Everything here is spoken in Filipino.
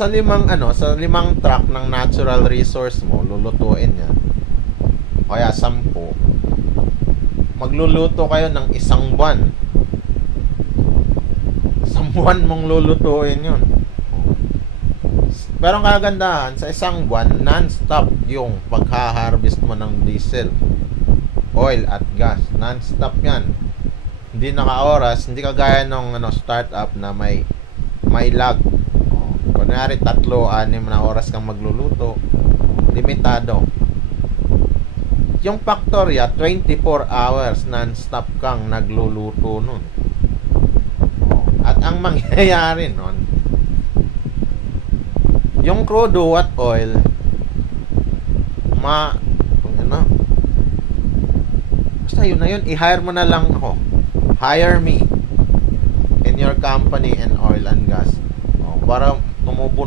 sa limang truck ng natural resource mo, lulutuin yan. Kaya 10. Magluluto kayo ng 1 buwan. 1 buwan mong lulutuin yun. Pero ang kagandahan, sa 1 buwan, non-stop yung pagha-harvest mo ng diesel, oil at gas. Non-stop yan. Hindi naka-oras, hindi kagaya nung startup na may lag. Kunyari 3-6 na oras kang magluluto, limitado. Yung Factoria, 24 hours non-stop kang nagluluto nun. At ang mangyayari nun, yung crude at oil, basta yun na yun, i-hire mo na lang ako. Hire me in your company and oil and gas. Para tumubo